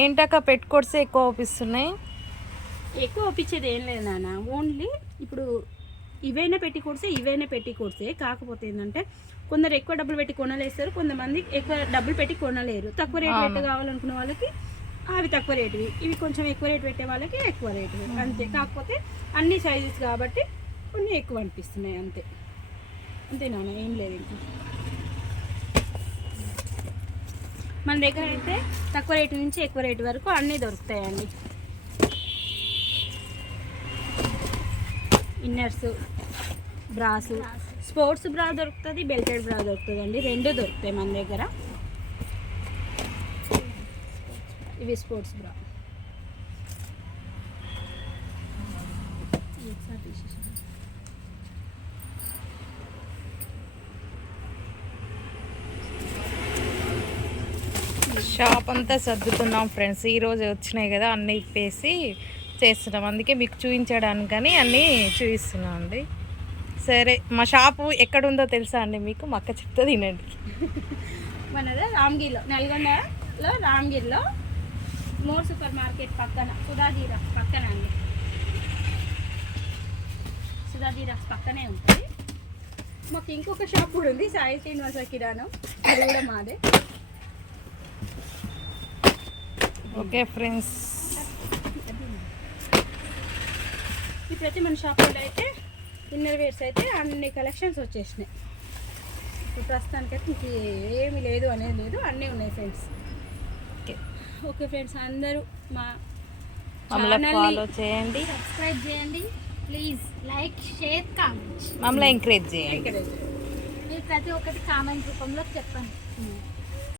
ఏంటక్క పెట్టుకోడ్సే ఎక్కువ ఓపిస్తున్నాయి? ఎక్కువ ఒప్పించేది ఏం లేదు నాన్న. ఓన్లీ ఇప్పుడు ఇవైనా పెట్టి కొడితే కాకపోతే ఏంటంటే కొందరు ఎక్కువ డబ్బులు పెట్టి కొనలేస్తారు, కొంతమంది ఎక్కువ డబ్బులు పెట్టి కొనలేరు. తక్కువ రేటు పెట్టి కావాలనుకున్న వాళ్ళకి అవి తక్కువ రేటువి, ఇవి కొంచెం ఎక్కువ రేటు పెట్టే వాళ్ళకి ఎక్కువ రేటువి అంతే. కాకపోతే అన్ని సైజెస్ కాబట్టి కొన్ని ఎక్కువ అనిపిస్తున్నాయి అంతే. అంతే నాన్న, ఏం లేదు. ఇంకా మన దగ్గర అయితే తక్కువ రేటు నుంచి ఎక్కువ రేటు వరకు అన్నీ దొరుకుతాయండి. ఇన్నర్స్, బ్రాసు, స్పోర్ట్స్ బ్రా దొరుకుతుంది, బెల్టెడ్ బ్రా దొరుకుతుంది అండి. రెండు దొరుకుతాయి మన దగ్గర. ఇవి స్పోర్ట్స్ బ్రా. షాప్ అంతా సర్దుతున్నాం ఫ్రెండ్స్. ఈరోజు వచ్చినాయి కదా, అన్నీ ఇప్పేసి చేస్తున్నాం. అందుకే మీకు చూపించడానికని అన్నీ చూపిస్తున్నాం అండి. సరే, మా షాపు ఎక్కడుందో తెలుసా అండి మీకు? మా అక్క చెప్తే తినండి. మనది రామగిరిలో, నల్గొండలో రామగిరిలో మోర్ సూపర్ మార్కెట్ పక్కన, సుధాజీరాక్స్ పక్కన అండి. సుధాజీరాక్స్ పక్కనే ఉంటుంది. మాకు ఇంకొక షాప్ కూడా ఉంది, సాయి శ్రీనివాస కిరాణం, అది కూడా మాదే. ఓకే ఫ్రెండ్స్, ఇప్పుడైతే మన షాప్లో అయితే ఇన్నర్ వేర్స్ అయితే అన్ని కలెక్షన్స్ వచ్చేసినాయి. ఇప్పుడు ప్రస్తుతానికైతే ఇంక ఏమీ లేదు అనేది లేదు, అన్నీ ఉన్నాయి ఫ్రెండ్స్. ఓకే ఫ్రెండ్స్, అందరూ మా మమ్మల్ని ఫాలో చేయండి, సబ్స్క్రైబ్ చేయండి ప్లీజ్. Like, share, comment. మమ్మల్ని ఎంకరేజ్ చేయండి. మీరు ప్రతి ఒక్కటి కామెంట్ రూపంలో చెప్పండి.